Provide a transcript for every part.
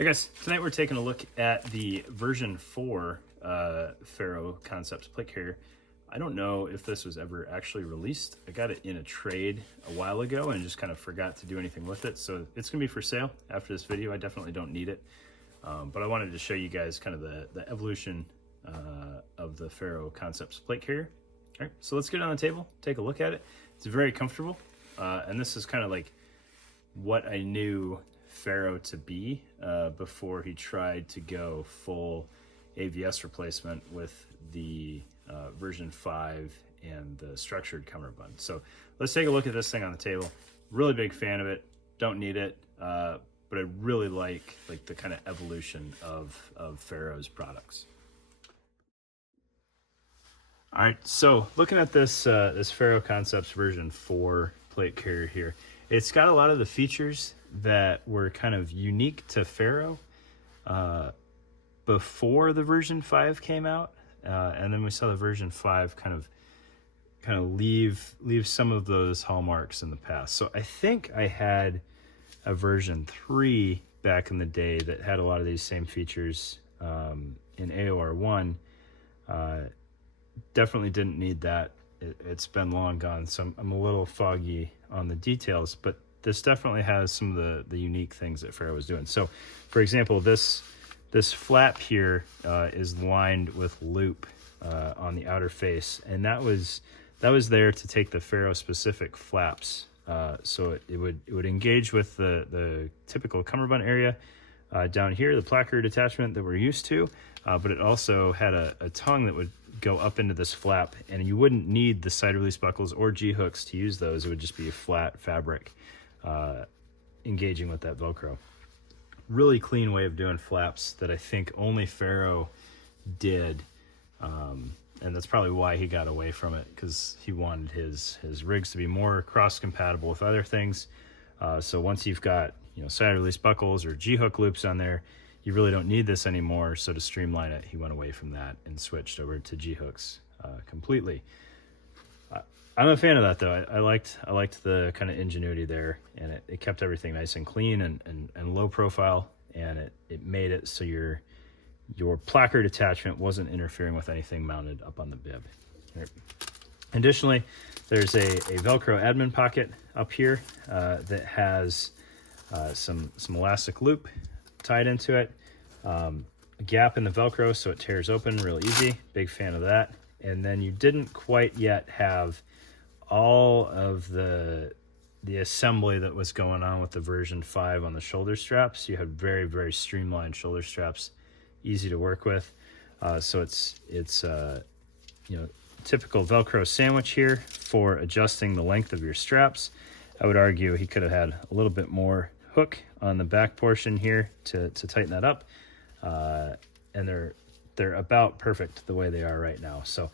Hey guys, tonight we're taking a look at the version 4 Ferro Concepts plate carrier. I don't know if this was ever actually released. I got it in a trade a while ago and just kind of forgot to do anything with it. So it's gonna be for sale after this video. I definitely don't need it. But I wanted to show you guys kind of the evolution of the Ferro Concepts plate carrier. All right, so let's get it on the table, take a look at it. It's very comfortable. And this is kind of like what I knew Ferro to be before he tried to go full AVS replacement with the version 5 and the structured cummerbund. So let's take a look at this thing on the table. Really big fan of it. Don't need it, but I really like the kind of evolution of Ferro's products. All right, so looking at this this Ferro Concepts version 4 plate carrier here, it's got a lot of the features that were kind of unique to Ferro before the version 5 came out, and then we saw the version 5 kind of leave some of those hallmarks in the past. So I think I had a version 3 back in the day that had a lot of these same features in AOR 1. Definitely didn't need that. It's been long gone, so I'm a little foggy on the details, but this definitely has some of the unique things that Ferro was doing. So, for example, this flap here is lined with loop on the outer face, and that was there to take the Ferro specific flaps. So it would engage with the typical cummerbund area down here, the placard attachment that we're used to, but it also had a tongue that would go up into this flap, and you wouldn't need the side release buckles or G-hooks to use those. It would just be a flat fabric engaging with that Velcro. Really clean way of doing flaps that I think only Ferro did, and that's probably why he got away from it, because he wanted his rigs to be more cross-compatible with other things. So once you've got side release buckles or G-hook loops on there, you really don't need this anymore. So to streamline it, he went away from that and switched over to G-hooks completely. I'm a fan of that though. I liked the kind of ingenuity there, and it kept everything nice and clean and low profile, and it made it so your placard attachment wasn't interfering with anything mounted up on the bib. Right. Additionally, there's a Velcro admin pocket up here that has some elastic loop tied into it, a gap in the Velcro so it tears open real easy. Big fan of that. And then you didn't quite yet have all of the assembly that was going on with the version 5 on the shoulder straps. You had very, very streamlined shoulder straps, easy to work with. So it's typical Velcro sandwich here for adjusting the length of your straps. I would argue he could have had a little bit more hook on the back portion here to tighten that up, and they're about perfect the way they are right now. So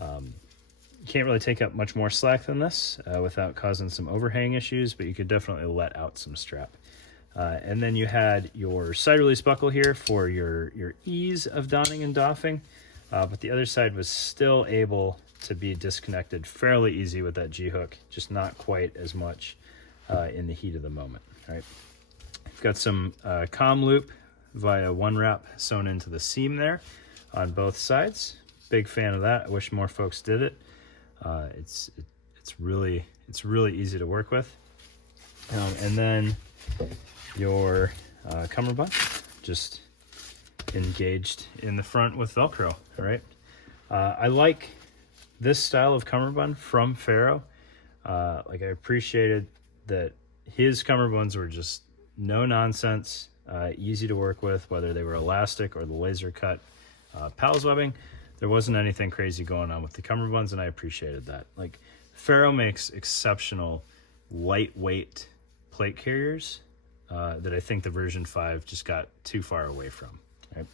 you can't really take up much more slack than this without causing some overhang issues, but you could definitely let out some strap. And then you had your side release buckle here for your ease of donning and doffing, but the other side was still able to be disconnected fairly easy with that G-hook, just not quite as much in the heat of the moment. All right. You've got some comm loop via one wrap sewn into the seam there on both sides. Big fan of that. I wish more folks did it. It's really easy to work with. And then your cummerbund just engaged in the front with Velcro. All right. I like this style of cummerbund from Ferro. I appreciated that his cummerbunds were just no nonsense, easy to work with, whether they were elastic or the laser cut pals webbing. There wasn't anything crazy going on with the cummerbunds, and I appreciated that. Ferro makes exceptional lightweight plate carriers that I think the version 5 just got too far away from. Right?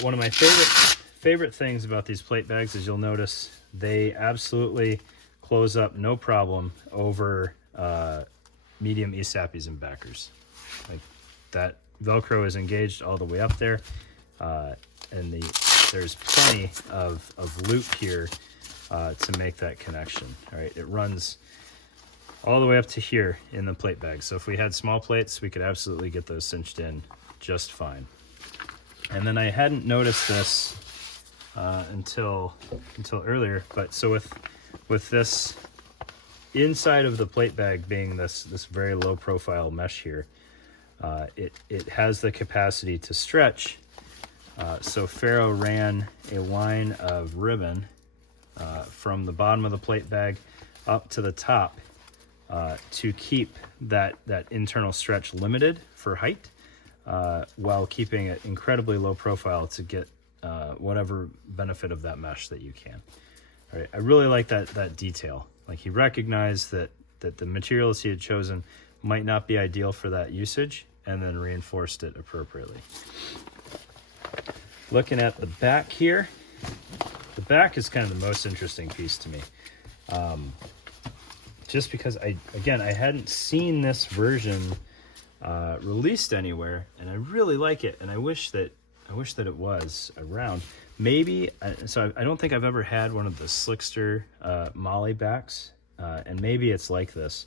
One of my favorite things about these plate bags is you'll notice they absolutely close up no problem over medium ESAPs and backers. That Velcro is engaged all the way up there, and there's plenty of loop here to make that connection. All right, it runs all the way up to here in the plate bag. So if we had small plates, we could absolutely get those cinched in just fine. And then I hadn't noticed this until earlier, but so with this inside of the plate bag being this very low profile mesh here, it has the capacity to stretch. So Ferro ran a line of ribbon from the bottom of the plate bag up to the top to keep that internal stretch limited for height, while keeping it incredibly low profile to get whatever benefit of that mesh that you can. All right, I really like that detail. Like, he recognized that the materials he had chosen might not be ideal for that usage, and then reinforced it appropriately. Looking at the back here, the back is kind of the most interesting piece to me. Just because I hadn't seen this version released anywhere, and I really like it, and I wish that it was around. Maybe, so I don't think I've ever had one of the Slickster Molly backs, and maybe it's like this,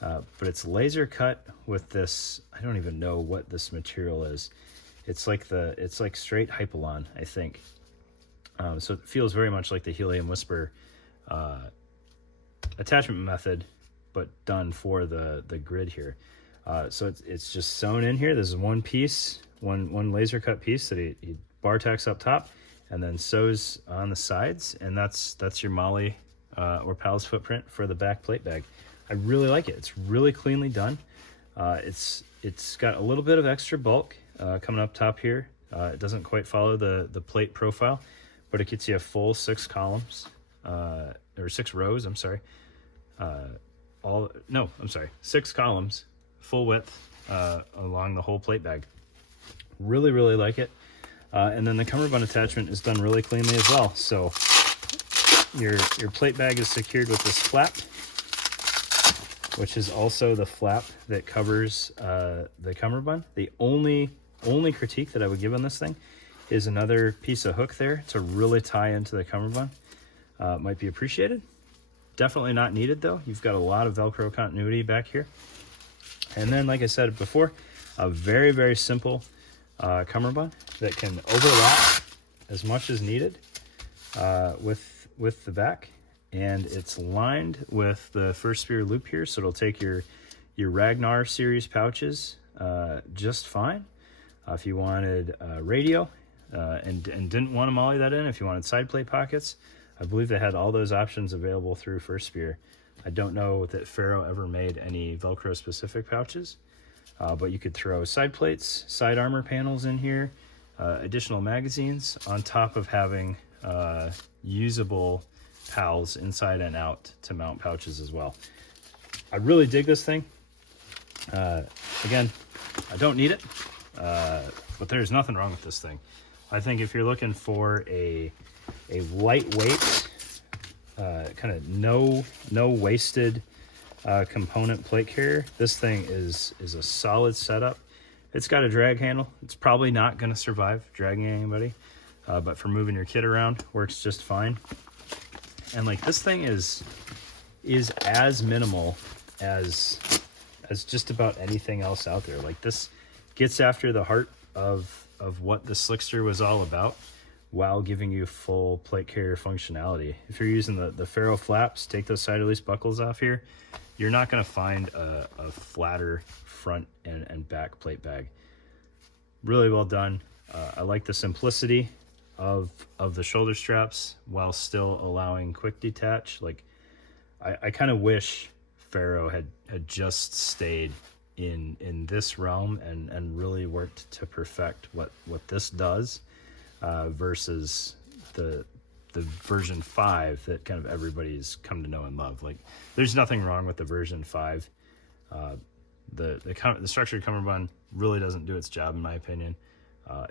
but it's laser cut with this, I don't even know what this material is. It's like straight Hypalon, I think. So it feels very much like the Helium Whisper attachment method, but done for the grid here. So it's just sewn in here. This is one piece, one laser cut piece that he bar tacks up top, and then sews on the sides, and that's your Molly or Pal's footprint for the back plate bag. I really like it. It's really cleanly done. It's got a little bit of extra bulk coming up top here. It doesn't quite follow the plate profile, but it gets you a full 6 columns, or 6 rows, I'm sorry. 6 columns, full width, along the whole plate bag. Really, really like it. And then the cummerbund attachment is done really cleanly as well. So your plate bag is secured with this flap, which is also the flap that covers the cummerbund. The only critique that I would give on this thing is another piece of hook there to really tie into the cummerbund. Might be appreciated. Definitely not needed though. You've got a lot of Velcro continuity back here. And then, like I said before, a very, very simple cummerbund that can overlap as much as needed with the back. And it's lined with the First Spear loop here, so it'll take your Ragnar series pouches just fine. If you wanted radio and didn't want to molly that in, if you wanted side plate pockets, I believe they had all those options available through First Spear. I don't know that Ferro ever made any Velcro specific pouches, but you could throw side plates, side armor panels in here, additional magazines on top of having usable pals inside and out to mount pouches as well. I really dig this thing. Again, I don't need it, but there's nothing wrong with this thing. I think if you're looking for a lightweight, kind of no wasted component plate carrier, this thing is a solid setup. It's got a drag handle. It's probably not going to survive dragging anybody, but for moving your kit around, works just fine. And like, this thing is as minimal as just about anything else out there. Like, this gets after the heart of what the Slickster was all about, while giving you full plate carrier functionality. If you're using the Ferro flaps, take those side release buckles off here, you're not going to find a flatter front and back plate bag. Really well done. I like the simplicity of the shoulder straps while still allowing quick detach. Like, I kind of wish Ferro had just stayed in this realm and really worked to perfect what this does, versus the version 5 that kind of everybody's come to know and love. Like, there's nothing wrong with the version 5. The structured cummerbund really doesn't do its job, in my opinion.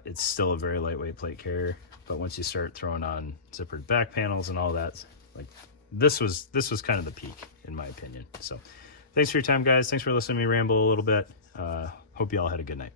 It's still a very lightweight plate carrier, but once you start throwing on zippered back panels and all that, like, this was kind of the peak, in my opinion. So thanks for your time, guys. Thanks for listening to me ramble a little bit. Hope you all had a good night.